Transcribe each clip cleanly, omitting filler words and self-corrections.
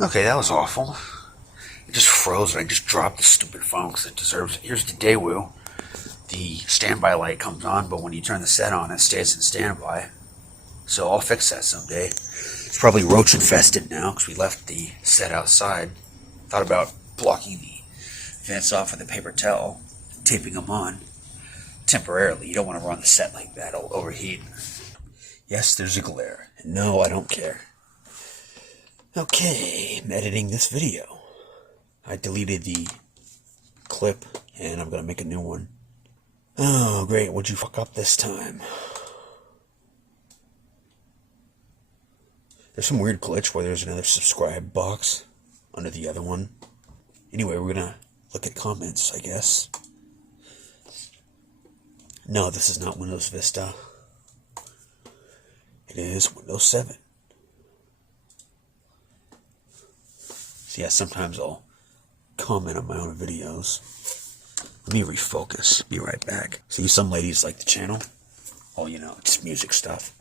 Okay, that was awful. It just froze and I just dropped the stupid phone because it deserves it. Here's the Daewoo. The standby light comes on, but when you turn the set on, it stays in standby. So I'll fix that someday. It's probably roach infested now because we left the set outside. Thought about blocking the vents off with a paper towel, taping them on temporarily. You don't want to run the set like that, it'll overheat. Yes, there's a glare. No, I don't care. Okay, I'm editing this video. I deleted the clip and I'm gonna make a new one. Oh, great, what'd you fuck up this time? There's some weird glitch where there's another subscribe box under the other one. Anyway, we're gonna look at comments, I guess. No, this is not Windows Vista. It is Windows 7. So yeah, sometimes I'll comment on my own videos. Let me refocus. Be right back. See, some ladies like the channel. Oh, you know, it's music stuff.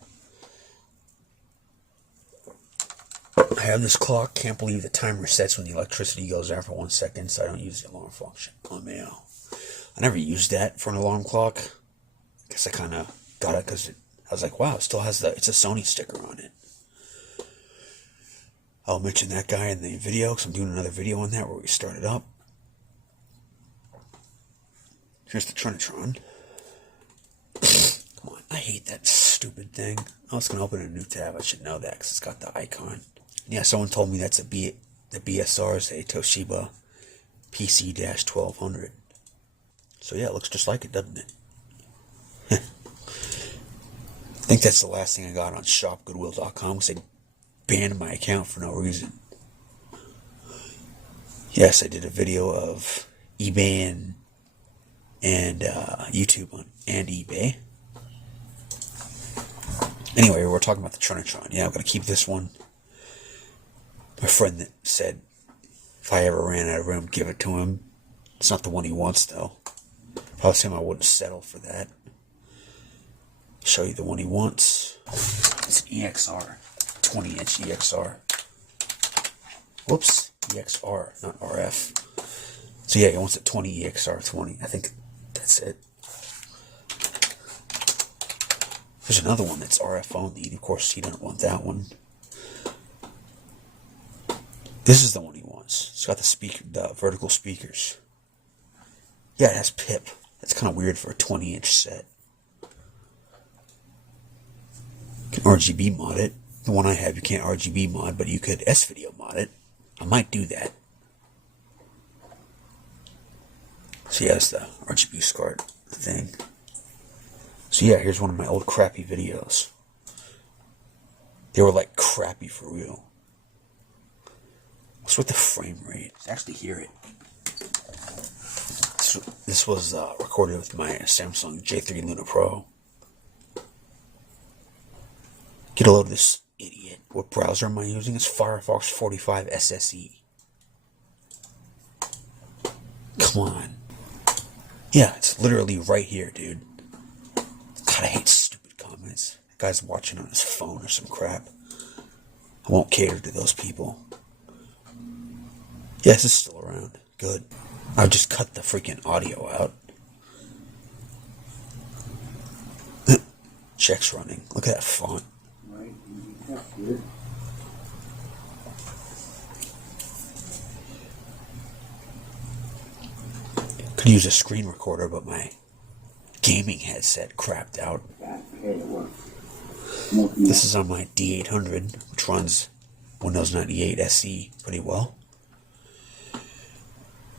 I have this clock. Can't believe the timer resets when the electricity goes out for 1 second, so I don't use the alarm function. Oh, man. I never used that for an alarm clock. I guess I kind of got it because I was like, wow, it still has it's a Sony sticker on it. I'll mention that guy in the video because I'm doing another video on that where we start it up. Here's the Trinitron. Come on, I hate that stupid thing. I was going to open a new tab. I should know that because it's got the icon. Yeah, someone told me that's the BSR is a Toshiba PC-1200. So yeah, it looks just like it, doesn't it? I think that's the last thing I got on shopgoodwill.com because they banned my account for no reason. Yes, I did a video of eBay and YouTube on and eBay. Anyway, we're talking about the Trinitron. Yeah, I'm going to keep this one. My friend that said if I ever ran out of room, give it to him. It's not the one he wants, though. If I was him, I wouldn't settle for that. Show you the one he wants. It's an EXR. 20-inch EXR. Whoops. EXR, not RF. So yeah, he wants a 20 EXR 20. I think that's it. There's another one that's RF only. Of course, he doesn't want that one. This is the one he wants. It's got the vertical speakers. Yeah, it has PIP. That's kind of weird for a 20-inch set. You can RGB mod it. The one I have, you can't RGB mod, but you could S-video mod it. I might do that. So yeah, it's the RGB SCART thing. So yeah, here's one of my old crappy videos. They were like crappy for real. What's with the frame rate? Let's actually hear it. This was recorded with my Samsung J3 Luna Pro. Get a load of this idiot. What browser am I using? It's Firefox 45 SSE. Come on. Yeah, it's literally right here, dude. God, I hate stupid comments. That guy's watching on his phone or some crap. I won't cater to those people. Yes, it's still around. Good. I'll just cut the freaking audio out. Check's running. Look at that font. Could use a screen recorder, but my gaming headset crapped out. This is on my D800, which runs Windows 98 SE pretty well.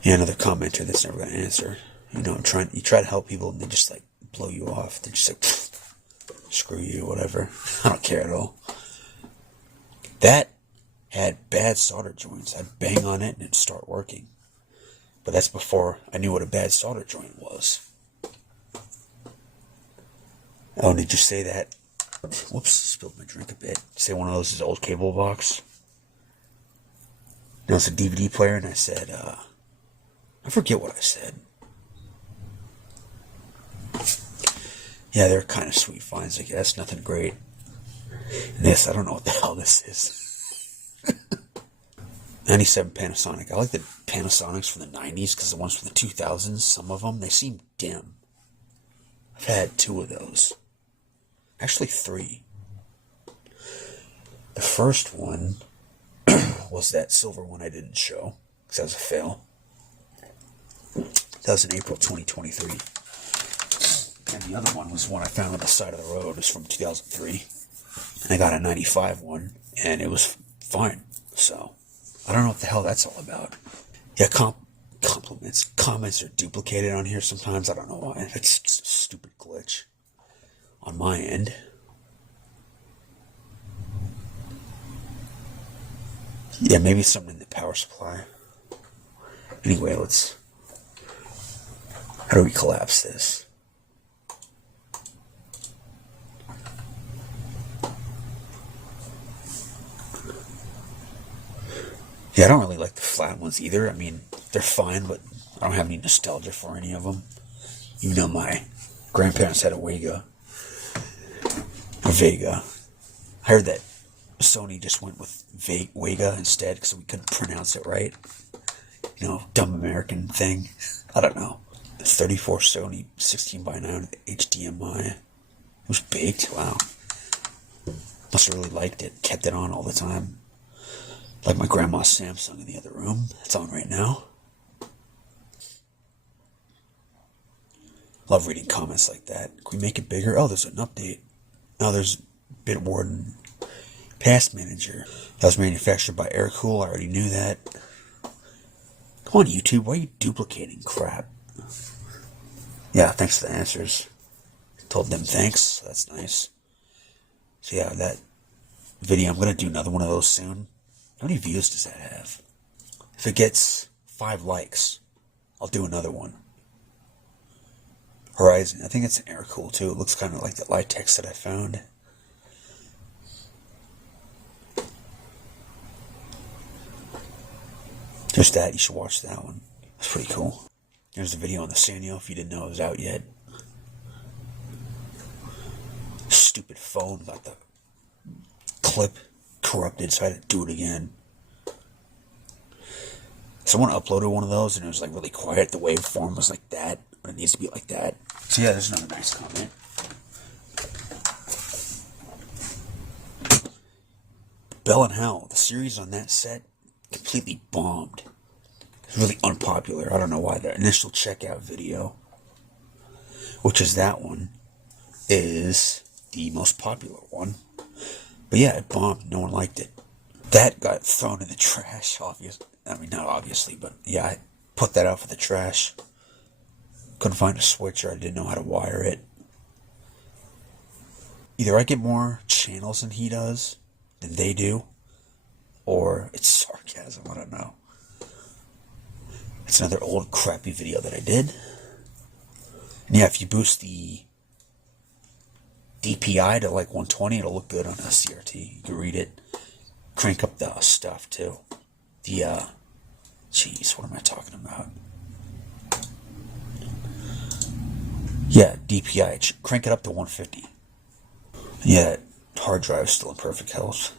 Yeah, another commenter that's never going to answer. You know, you try to help people and they just like blow you off. They're just like, screw you, whatever. I don't care at all. That had bad solder joints. I'd bang on it and it'd start working. But that's before I knew what a bad solder joint was. Oh, did you say that? Whoops, spilled my drink a bit. Say one of those is old cable box. Now it's a DVD player, and I said, I forget what I said. Yeah, they're kind of sweet finds, I guess. Nothing great. And this, I don't know what the hell this is. 97 Panasonic. I like the Panasonics from the 90s because the ones from the 2000s, some of them, they seem dim. I've had 2 of those. Actually 3. The first one was that silver one I didn't show because that was a fail. That was in April 2023. And the other one was one I found on the side of the road. It was from 2003. And I got a 95 one, and it was fine. So, I don't know what the hell that's all about. Yeah, comments are duplicated on here sometimes. I don't know why. It's just a stupid glitch on my end. Yeah, maybe something in the power supply. Anyway, how do we collapse this? Yeah, I don't really like the flat ones either. I mean, they're fine, but I don't have any nostalgia for any of them. Even though my grandparents had a Vega. I heard that Sony just went with Vega instead because we couldn't pronounce it right. You know, dumb American thing. I don't know. 34 Sony 16:9 HDMI. It was baked. Wow. Must have really liked it. Kept it on all the time. Like my grandma's Samsung in the other room. It's on right now. Love reading comments like that. Can we make it bigger? Oh, there's an update. Oh, there's Bitwarden Pass Manager. That was manufactured by Aircool. I already knew that. Come on, YouTube. Why are you duplicating crap? Yeah, thanks for the answers. Told them thanks. So that's nice. So yeah, that video, I'm going to do another one of those soon. How many views does that have? If it gets 5 likes, I'll do another one. Horizon. I think it's an Aircool too. It looks kind of like the Litex that I found. Just that. You should watch that one. That's pretty cool. There's a video on the Sanyo if you didn't know it was out yet. Stupid phone got the clip corrupted, so I had to do it again. Someone uploaded one of those and it was like really quiet. The waveform was like that, but it needs to be like that. So yeah, there's another nice comment. Bell+Howell, the series on that set completely bombed. It's really unpopular. I don't know why. The initial checkout video, which is that one, is the most popular one. But yeah, it bombed. No one liked it. That got thrown in the trash, obviously. I mean, not obviously, but yeah, I put that out for the trash. Couldn't find a switch, or I didn't know how to wire it. Either I get more channels than he does, than they do, or it's sarcasm. I don't know. It's another old crappy video that I did. And yeah, if you boost the DPI to like 120, it'll look good on a CRT. You can read it. Crank up the stuff too. Jeez, what am I talking about? Yeah, DPI. Crank it up to 150. Yeah, hard drive's still in perfect health.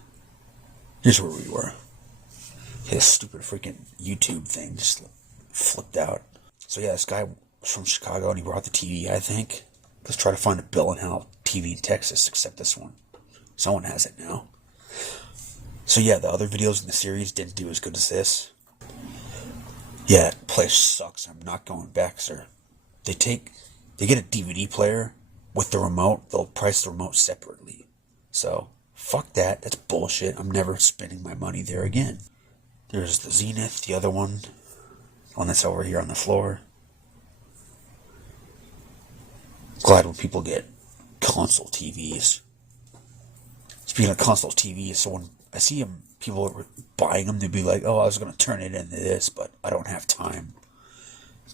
Here's where we were. This stupid freaking YouTube thing just flipped out. So yeah, this guy was from Chicago and he brought the TV, I think. Let's try to find a Bell+Howell TV in Texas, except this one. Someone has it now. So yeah, the other videos in the series didn't do as good as this. Yeah, that place sucks. I'm not going back, sir. They get a DVD player with the remote. They'll price the remote separately. So, fuck that. That's bullshit. I'm never spending my money there again. There's the Zenith, the other one. One that's over here on the floor. Glad when people get console TVs. Speaking of console TVs, so when I see them, people are buying them, they'd be like, oh, I was going to turn it into this, but I don't have time.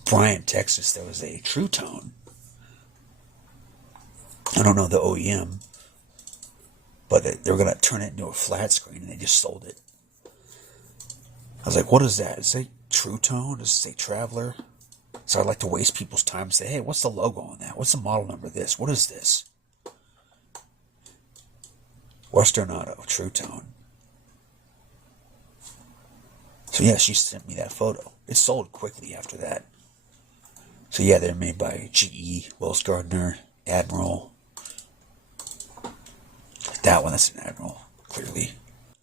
Bryan, Texas, there was a Truetone. I don't know the OEM, but they were going to turn it into a flat screen, and they just sold it. I was like, what is that? Does it say Truetone? Does it say Traveler? So I'd like to waste people's time and say, hey, what's the logo on that? What's the model number of this? What is this? Western Auto Truetone. So yeah, she sent me that photo. It sold quickly after that. So yeah, they're made by GE, Wells Gardner, Admiral. That one, that's an Admiral, clearly.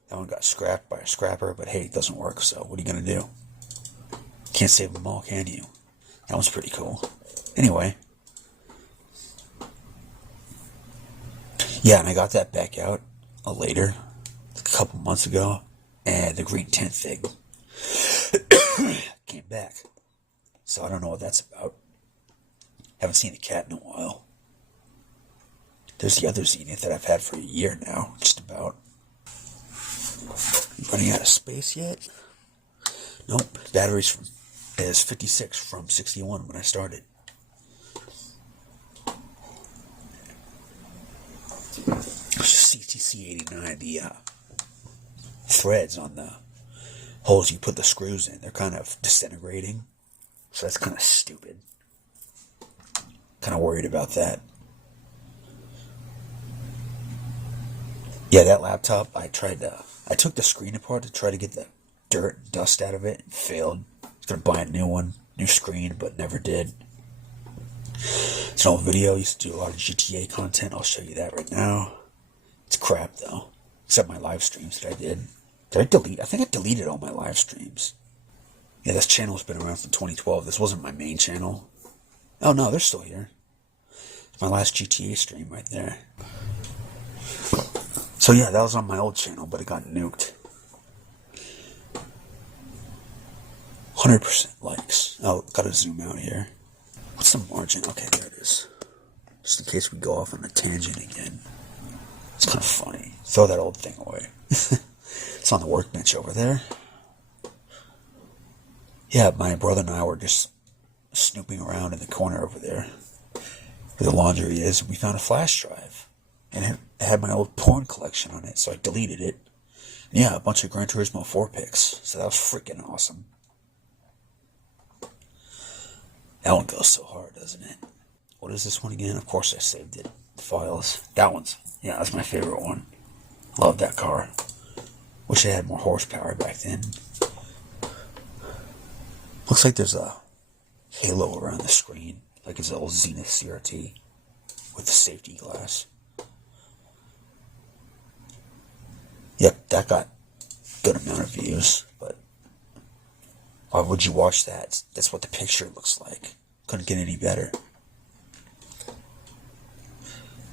That one got scrapped by a scrapper, but hey, it doesn't work, so what are you going to do? Can't save them all, can you? That one's pretty cool. Anyway. Yeah, and I got that back out later, a couple months ago, and the green tint thing came back. So I don't know what that's about. Haven't seen the cat in a while. There's the other Zenith that I've had for a year now, just about. Running out of space yet? Nope. Batteries is 56 from 61 when I started. CTC 89, the threads on the holes you put the screws in, they're kind of disintegrating. So that's kind of stupid. Kind of worried about that. Yeah, that laptop, I took the screen apart to try to get the dirt and dust out of it and failed. I was going to buy a new one, new screen, but never did. It's an old video. I used to do a lot of GTA content. I'll show you that right now. It's crap, though. Except my live streams that I did. Did I delete? I think I deleted all my live streams. Yeah, this channel's been around from 2012. This wasn't my main channel. Oh, no, they're still here. It's my last GTA stream right there. So yeah, that was on my old channel, but it got nuked. 100% likes. Oh, gotta zoom out here. What's the margin? Okay, there it is. Just in case we go off on a tangent again. It's kind of funny. Throw that old thing away. It's on the workbench over there. Yeah, my brother and I were just snooping around in the corner over there where the laundry is, and we found a flash drive. And it had my old porn collection on it, so I deleted it. And yeah, a bunch of Gran Turismo 4 pics. So that was freaking awesome. That one goes so hard, doesn't it? What is this one again? Of course I saved it. The files. That one's, yeah, that's my favorite one. Love that car. Wish it had more horsepower back then. Looks like there's a halo around the screen. Like it's an old Zenith CRT with the safety glass. Yep, that got a good amount of views, but why would you watch that? That's what the picture looks like. Couldn't get any better.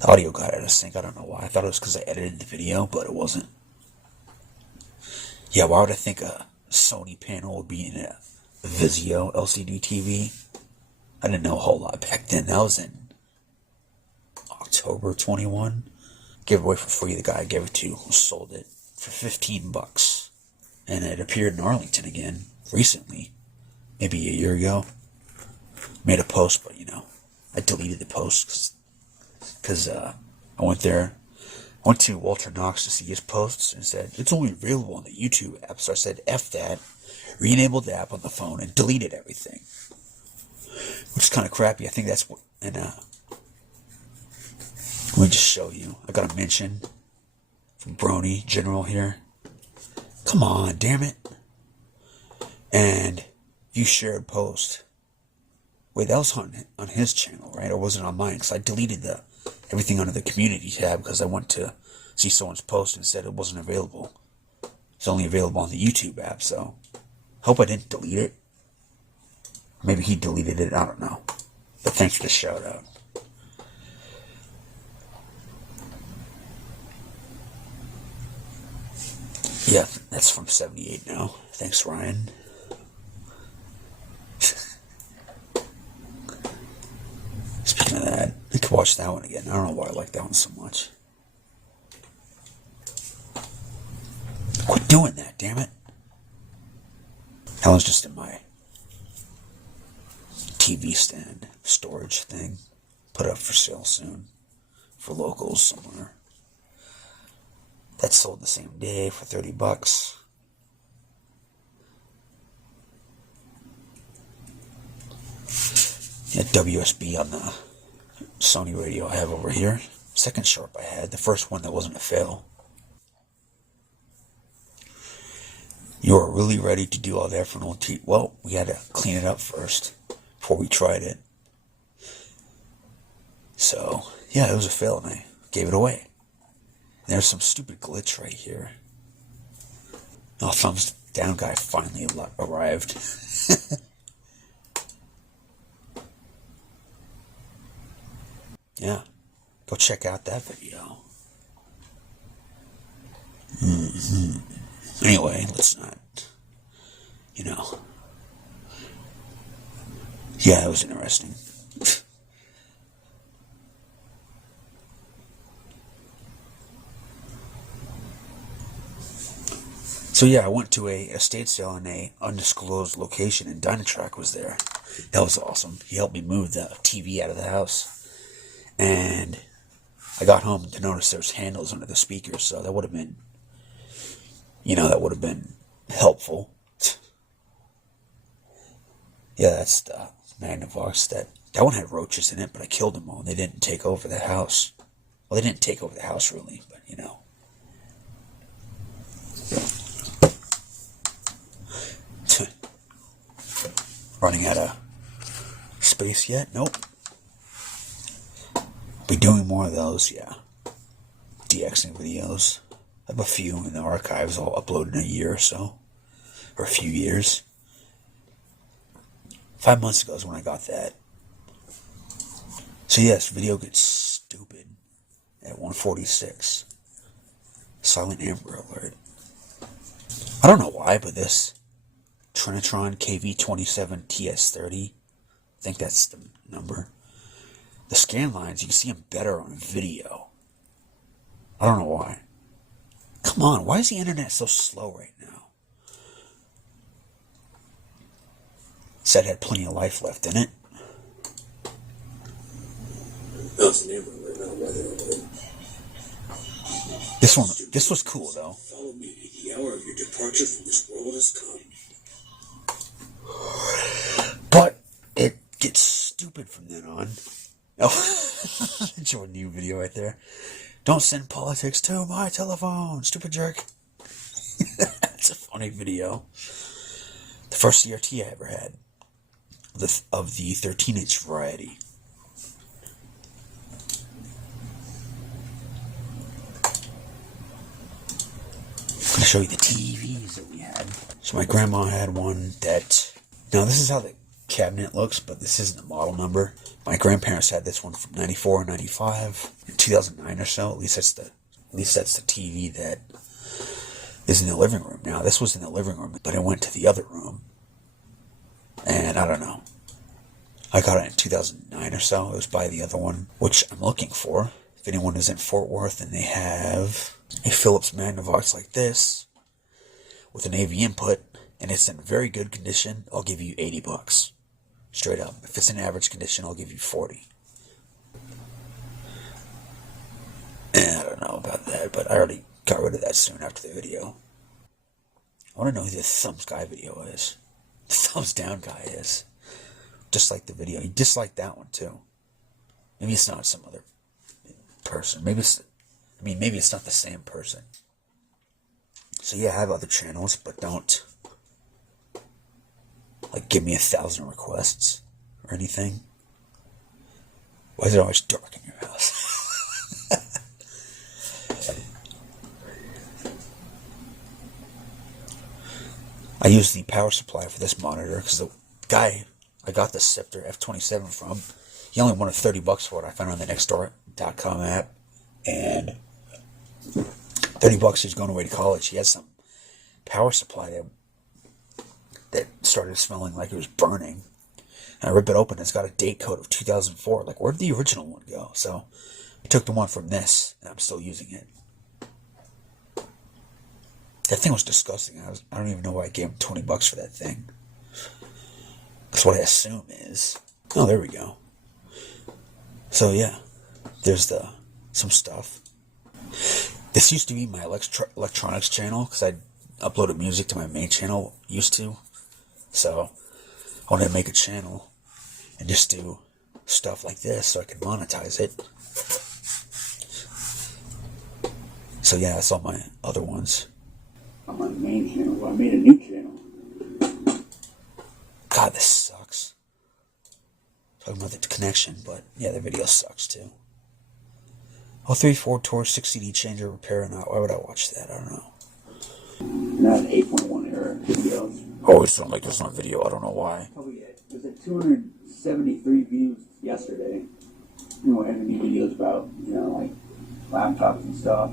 The audio got out of sync. I don't know why. I thought it was because I edited the video, but it wasn't. Yeah, why would I think a Sony panel would be in a Vizio LCD TV? I didn't know a whole lot back then. That was in October 21. Gave it away for free. The guy I gave it to sold it for $15. And it appeared in Arlington again recently. Maybe a year ago. Made a post, but I deleted the post because I went there. I went to Walter Knox to see his posts and said, it's only available on the YouTube app. So I said, F that, re-enabled the app on the phone and deleted everything. Which is kind of crappy. I think that's what, and let me just show you. I got a mention from Brony General here. Come on, damn it. And you shared post. Wait, that was on his channel, right? Or was it on mine? Because I deleted everything under the community tab because I went to see someone's post and said it wasn't available. It's only available on the YouTube app, so hope I didn't delete it. Maybe he deleted it, I don't know. But thanks for the shout out. Yeah, that's from 78 now. Thanks, Ryan. Speaking of that, I could watch that one again. I don't know why I like that one so much. Quit doing that, damn it. That was just in my TV stand storage thing. Put up for sale soon. For locals somewhere. That sold the same day for $30. Yeah, WSB on the Sony radio I have over here. Second Sharp I had. The first one that wasn't a fail. You were really ready to do all that for an old TV. Well, we had to clean it up first before we tried it. So, yeah, it was a fail, and I gave it away. There's some stupid glitch right here. Oh, thumbs down guy finally arrived. Yeah, go check out that video. Anyway, let's not, Yeah, it was interesting. So yeah, I went to a estate sale in a undisclosed location, and Dynatrak was there. That was awesome. He helped me move the TV out of the house. And I got home to notice there's handles under the speakers, so that would have been, that would have been helpful. Yeah, that's the Magnavox. That one had roaches in it, but I killed them all. They didn't take over the house. Well, they didn't take over the house, really, but, Running out of space yet? Nope. Be doing more of those, yeah. DXing videos. I have a few in the archives I'll upload in a year or so. Or a few years. 5 months ago is when I got that. So yes, video gets stupid at 1:46. Silent Amber Alert. I don't know why, but this Trinitron KV27 TS30, I think that's the number. The scan lines, you can see them better on video. I don't know why. Come on, why is the internet so slow right now? Said it had plenty of life left in it. This was cool though. Follow me. The hour of your departure from this world has come. But it gets stupid from then on. Oh, show a new video right there. Don't send politics to my telephone, stupid jerk. It's a funny video. The first CRT I ever had, of the 13-inch variety. I'm going to show you the TVs that we had. So my grandma had one that... Now this is how the cabinet looks, but this isn't the model number. My grandparents had this one from 94 and 95, in 2009 or so. At least that's the TV that is in the living room. Now this was in the living room, but it went to the other room, and I don't know. I got it in 2009 or so. It was by the other one, which I'm looking for. If anyone is in Fort Worth and they have a Philips Magnavox like this with an AV input and it's in very good condition, I'll give you $80. Straight up. If it's in average condition, I'll give you 40. And I don't know about that, but I already got rid of that soon after the video. I want to know who the thumbs guy video is. The thumbs down guy is. Just like the video. He disliked that one too. Maybe it's not some other person. Maybe it's not the same person. So yeah, I have other channels, but don't give me 1,000 requests or anything. Why is it always dark in your house? I use the power supply for this monitor because the guy I got the Scepter F27 from, he only wanted $30 for it. I found it on the nextdoor.com app, and $30 he's going away to college. He has some power supply that started smelling like it was burning. And I rip it open, it's got a date code of 2004. Where'd the original one go? So I took the one from this, and I'm still using it. That thing was disgusting. I don't even know why I gave him $20 for that thing. That's what I assume is. Oh, there we go. So yeah, there's some stuff. This used to be my electronics channel because I uploaded music to my main channel, used to. So I wanted to make a channel and just do stuff like this so I could monetize it. So yeah, that's all my other ones. on my main channel. Well, I made a new channel. God, this sucks. Talking about the connection, but yeah, the video sucks too. 034 Tour 6 CD changer repair and why would I watch that? I don't know. Not 8.1 error videos. Always sound like it's on video. I don't know why. Probably it was at 273 views yesterday. You know, any videos about, you know, like laptops and stuff.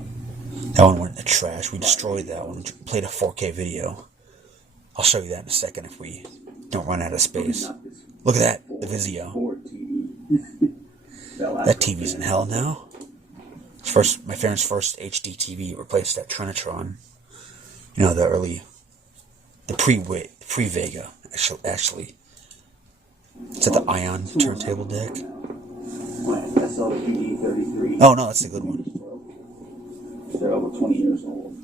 That one went in the trash. We destroyed that one. Played a 4K video. I'll show you that in a second if we don't run out of space. Look at that, the Vizio. That TV's in hell now. My parents' first HD TV replaced that Trinitron. You know, the pre-Vega, actually. It's at the Ion turntable deck. Oh, no, that's a good one. They're over 20 years old.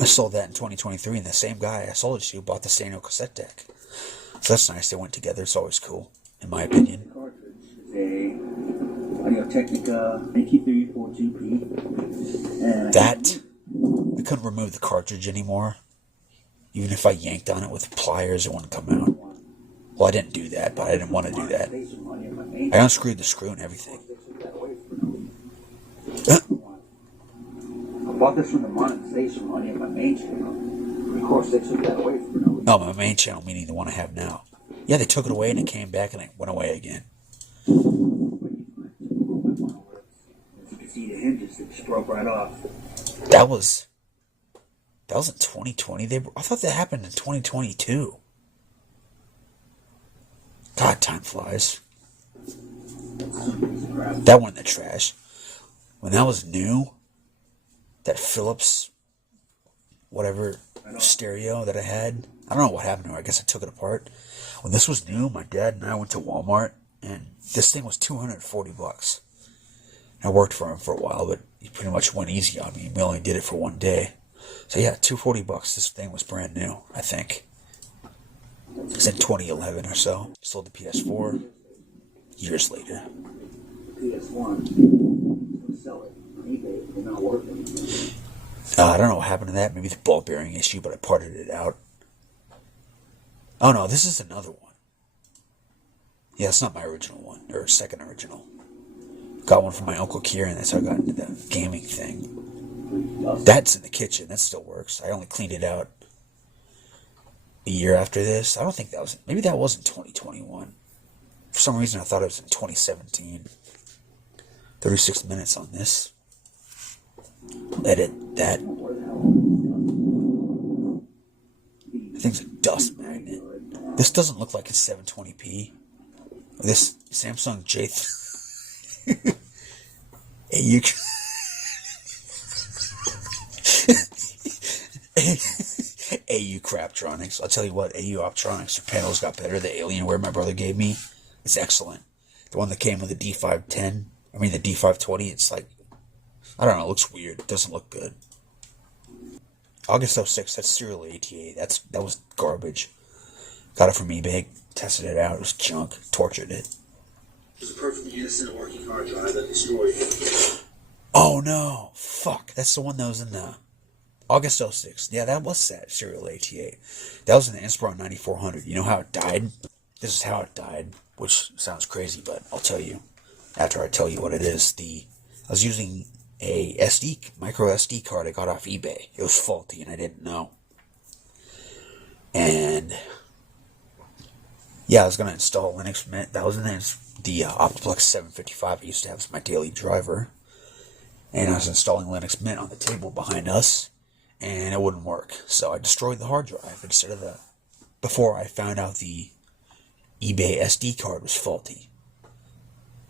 I sold that in 2023, and the same guy I sold it to bought the stereo cassette deck. So that's nice. They went together. It's always cool, in my opinion. The cartridge is a Audio-Technica 9342P. That, I couldn't remove the cartridge anymore. Even if I yanked on it with pliers, it wouldn't come out. Well, I didn't do that, but I didn't want to do that. I unscrewed the screw and everything. I bought this from the monetization money of my main channel. Of course, they took that away from me. Oh, my main channel, meaning the one I have now. Yeah, they took it away and it came back and it went away again. As you can see, the hinges just broke right off. That was in 2020. I thought that happened in 2022. God, time flies. That went in the trash. When that was new, that Philips, whatever, stereo that I had, I don't know what happened to it. I guess I took it apart. When this was new, my dad and I went to Walmart, and this thing was $240. I worked for him for a while, but he pretty much went easy on me. We only did it for one day. So yeah, $240. This thing was brand new, I think. It's in 2011 or so. Sold the PS4 years later. PS1. Sell it on eBay. They're not working. I don't know what happened to that. Maybe the ball bearing issue, but I parted it out. Oh no, this is another one. Yeah, it's not my original one, or second original. Got one from my Uncle Kieran. That's how I got into the gaming thing. That's in the kitchen. That still works. I only cleaned it out a year after this. I don't think that was... Maybe that was in 2021. For some reason, I thought it was in 2017. 36 minutes on this. Edit that. I think it's a dust magnet. This doesn't look like it's 720p. This Samsung J3... AU... AU Craptronics. I'll tell you what, AU Optronics, their panels got better. The Alienware my brother gave me, it's excellent. The one that came with the D510, the D520, it's like, I don't know, it looks weird. It doesn't look good. August 06, that's serial ATA. That was garbage. Got it from eBay, tested it out, it was junk, tortured it. It was a perfectly innocent working hard drive that destroyed it. Oh no, fuck, that's the one that was in the August 06. Yeah, that was that serial ATA. That was in the Inspiron 9400. You know how it died? This is how it died, which sounds crazy, but I'll tell you after I tell you what it is. I was using a micro SD card I got off eBay. It was faulty and I didn't know. And yeah, I was going to install Linux Mint. That was in the Optiplex 755 I used to have as my daily driver. And I was installing Linux Mint on the table behind us. And it wouldn't work. So I destroyed the hard drive instead of before I found out the eBay SD card was faulty.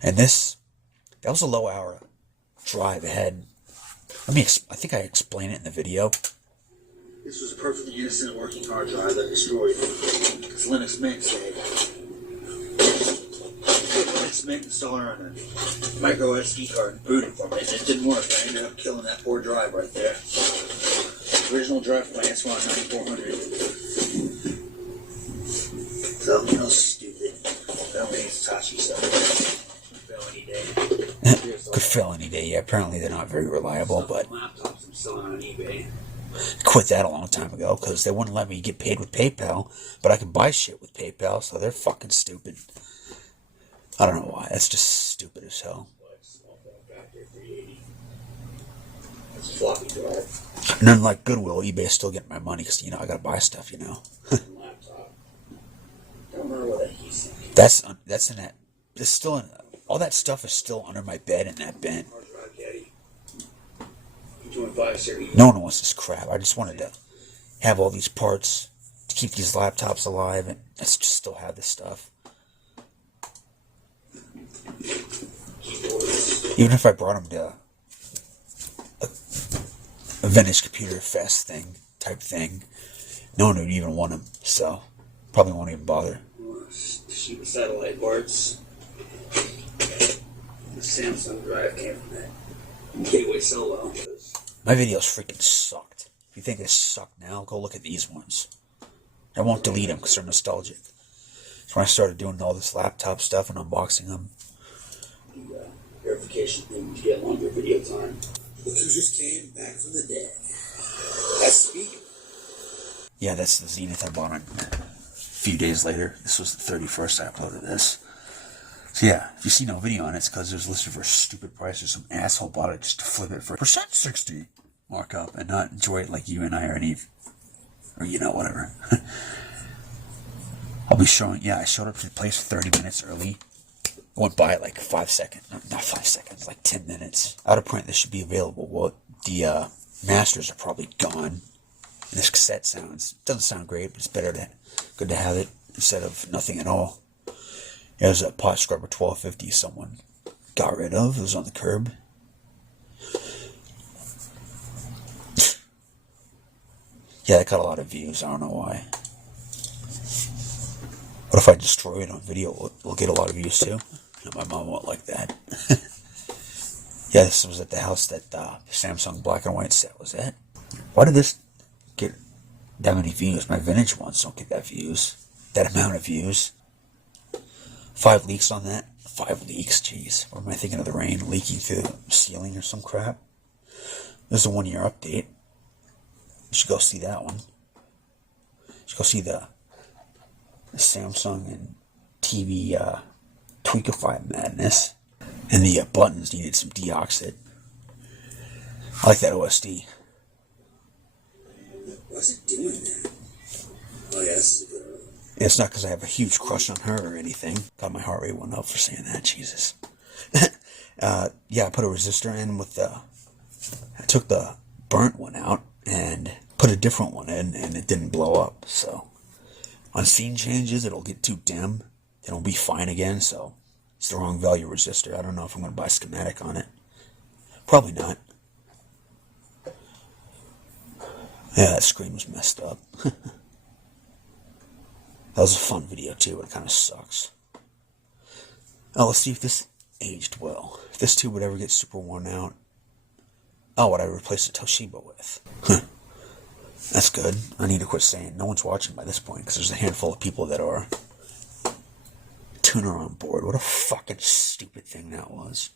And that was a low hour drive. It had, I think I explained it in the video. This was a perfectly innocent working hard drive that destroyed it. Because Linux Mint said, Linux Mint installer on a micro SD card and booted from it. And it didn't work. I ended up killing that poor drive right there. Original drive from my Inspiron 9400. So, that was stupid. I don't think it's Tachi stuff. Could fail any day. Could fail any day, yeah. Apparently they're not very reliable, but... Laptops I'm selling on eBay. Quit that a long time ago because they wouldn't let me get paid with PayPal, but I could buy shit with PayPal, so they're fucking stupid. I don't know why. That's just stupid as hell. That's a floppy drive. And then, like Goodwill, eBay is still getting my money because, I gotta buy stuff, Laptop. Don't remember what that he's saying. That's in that. It's still in. All that stuff is still under my bed in that bin. Hard drive caddy. 225 series. No one wants this crap. I just wanted to have all these parts to keep these laptops alive, and let's just still have this stuff. Keyboards. Even if I brought them to a vintage computer fest type thing, no one would even want them, so probably won't even bother. Cheap satellite parts. The Samsung drive came from that Gateway Solo. My videos freaking sucked. If you think they suck now, go look at these ones. I won't delete them because they're nostalgic. So when I started doing all this laptop stuff and unboxing them. The verification thing to get longer video time. Look who just came back from the dead. That's speaking. Yeah, that's the Zenith I bought a few days later. This was the 31st I uploaded this. So yeah, if you see no video on it, it's because it was listed for a stupid price or some asshole bought it just to flip it for %60 markup and not enjoy it like you and I or any, or whatever. I'll be showing, I showed up to the place 30 minutes early. I went by it like 5 seconds, not 5 seconds, like 10 minutes. Out of print, this should be available. Well, the masters are probably gone. And this cassette doesn't sound great, but it's good to have it instead of nothing at all. It was a pot scrubber 1250 someone got rid of. It was on the curb. Yeah, that got a lot of views. I don't know why. What if I destroy it on video? We'll get a lot of views too. My mom won't like that. Yeah, this was at the house that Samsung black and white set was at. Why did this get that many views? My vintage ones don't get that amount of views. 5 leaks on that. 5 leaks, jeez. What am I thinking of the rain leaking through the ceiling or some crap? This is a 1-year update. You should go see that one. You should go see the Samsung and TV Tweakify madness. And the buttons needed some deoxit. I like that OSD. What's it doing there? Oh yeah, this is a good one. It's not because I have a huge crush on her or anything. God, my heart rate went up for saying that. Jesus. Yeah, I put a resistor in with I took the burnt one out and put a different one in, and it didn't blow up. So on scene changes, it'll get too dim. It'll be fine again. So it's the wrong value resistor. I don't know if I'm going to buy a schematic on it. Probably not. Yeah, that screen was messed up. That was a fun video too, but it kind of sucks. Oh, let's see if this aged well. If this tube would ever get super worn out. Oh, what I replaced the Toshiba with. That's good. I need to quit saying no one's watching by this point, because there's a handful of people that are. Tuner on board. What a fucking stupid thing that was.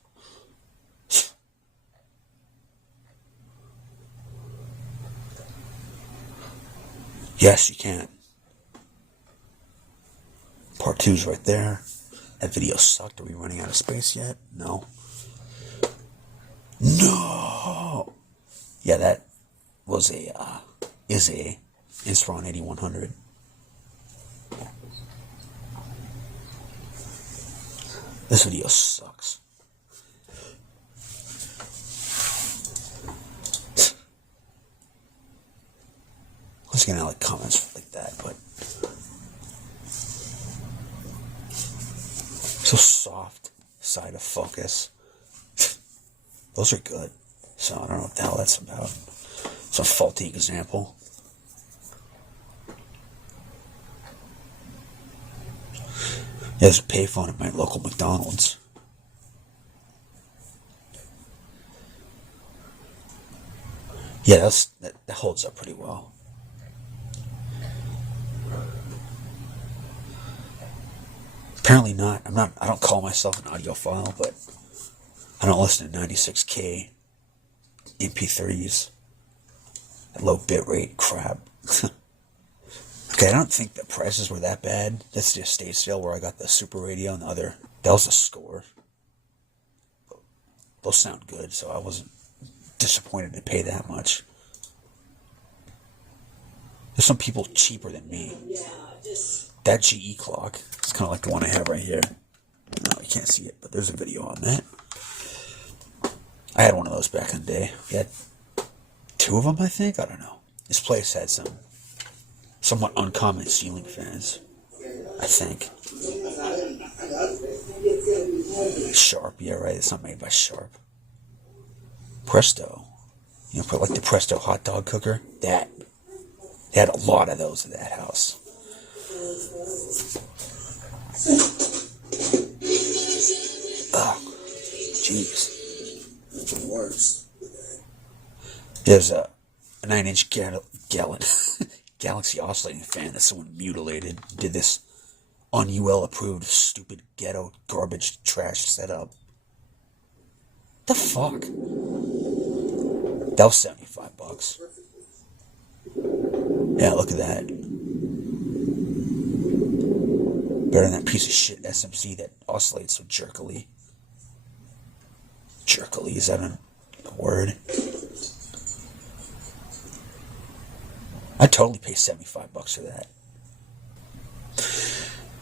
Yes, you can. Part 2's right there. That video sucked. Are we running out of space yet? No. No! Yeah, that was is a Inspiron 8100. This video sucks. I was gonna like comments like that, but so soft, side of focus. Those are good. So I don't know what the hell that's about. It's a faulty example. Yeah, there's a payphone at my local McDonald's. Yeah, that holds up pretty well. Apparently not. I don't call myself an audiophile, but I don't listen to 96K MP3s. low bitrate crap. Okay, I don't think the prices were that bad. That's the estate sale where I got the Superadio and the other. That was a score. Those sound good, so I wasn't disappointed to pay that much. There's some people cheaper than me. That GE clock is kind of like the one I have right here. No, you can't see it, but there's a video on that. I had one of those back in the day. We had 2 of them, I think. I don't know. This place had some somewhat uncommon ceiling fans, I think. Sharp, yeah, right. It's not made by Sharp. Presto. You know, put like the Presto hot dog cooker. That. They had a lot of those at that house. Oh, jeez. Worse. There's a 9-inch Galaxy oscillating fan that someone mutilated. Did this on UL approved stupid ghetto garbage trash setup. The fuck? That was $75. Yeah, look at that. Better than that piece of shit SMC that oscillates so jerkily. Jerkily, is that a word? I'd totally pay $75 for that.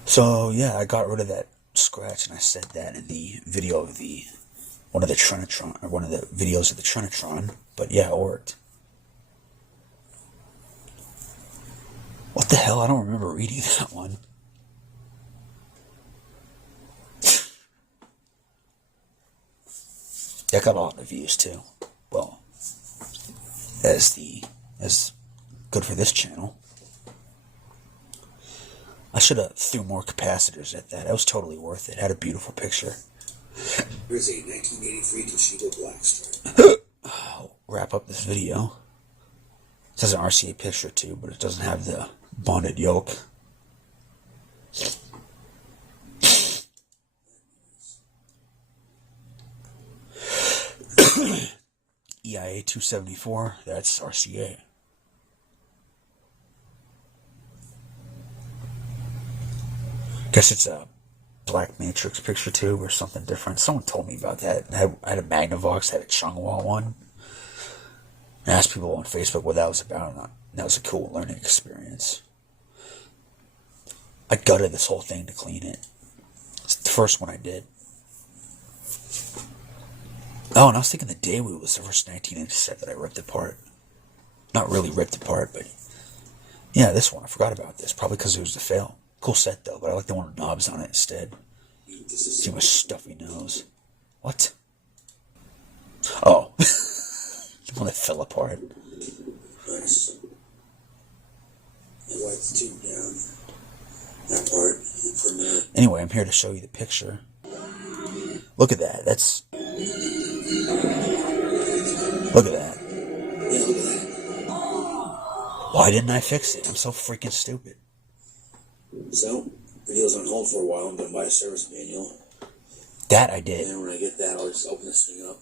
So yeah, I got rid of that scratch, and I said that in the video of one of the Trinitron, or one of the videos of the Trinitron. But yeah, it worked. What the hell? I don't remember reading that one. That got a lot of views too. Well, as good for this channel. I should have threw more capacitors at that. That was totally worth it. Had a beautiful picture. Here's a 1983 Toshiba Blackstripe. I'll wrap up this video. It has an RCA picture too, but it doesn't have the bonded yoke. EIA 274, that's RCA. Guess it's a black matrix picture tube or something different. Someone told me about that. I had a Magnavox, had a Chungwa one. I asked people on Facebook what that was about, and that was a cool learning experience. I gutted this whole thing to clean it. It's the first one I did. Oh, and I was thinking the Daewoo was the first 19-inch set that I ripped apart. Not really ripped apart, but yeah, this one. I forgot about this. Probably because it was the fail. Cool set, though, but I like the one with knobs on it instead. See my stuffy nose. What? Oh. The one that fell apart. Nice. I wiped the tube down. That part for a minute. Anyway, I'm here to show you the picture. Look at that. That's... Look at that. Yeah, look at that. Why didn't I fix it? I'm so freaking stupid. So, video's on hold for a while. I'm going to buy a service manual. That I did. And then when I get that, I'll just open this thing up.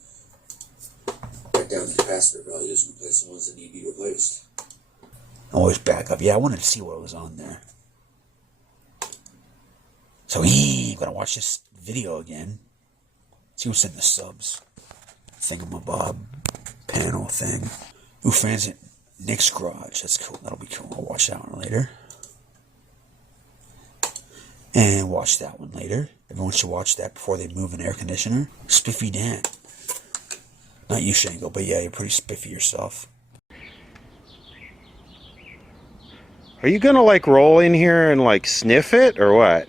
Write down the capacitor values and replace the ones that need to be replaced. Always back up. Yeah, I wanted to see what was on there. So, I'm going to watch this video again. See what's in the subs. Thingamabob panel thing. Ooh, fans at Nick's Garage. That's cool. That'll be cool. I'll watch that one later. And watch that one later. Everyone should watch that before they move an air conditioner. Spiffy Dan. Not you, Shango, but yeah, you're pretty spiffy yourself. Are you gonna like roll in here and like sniff it or what?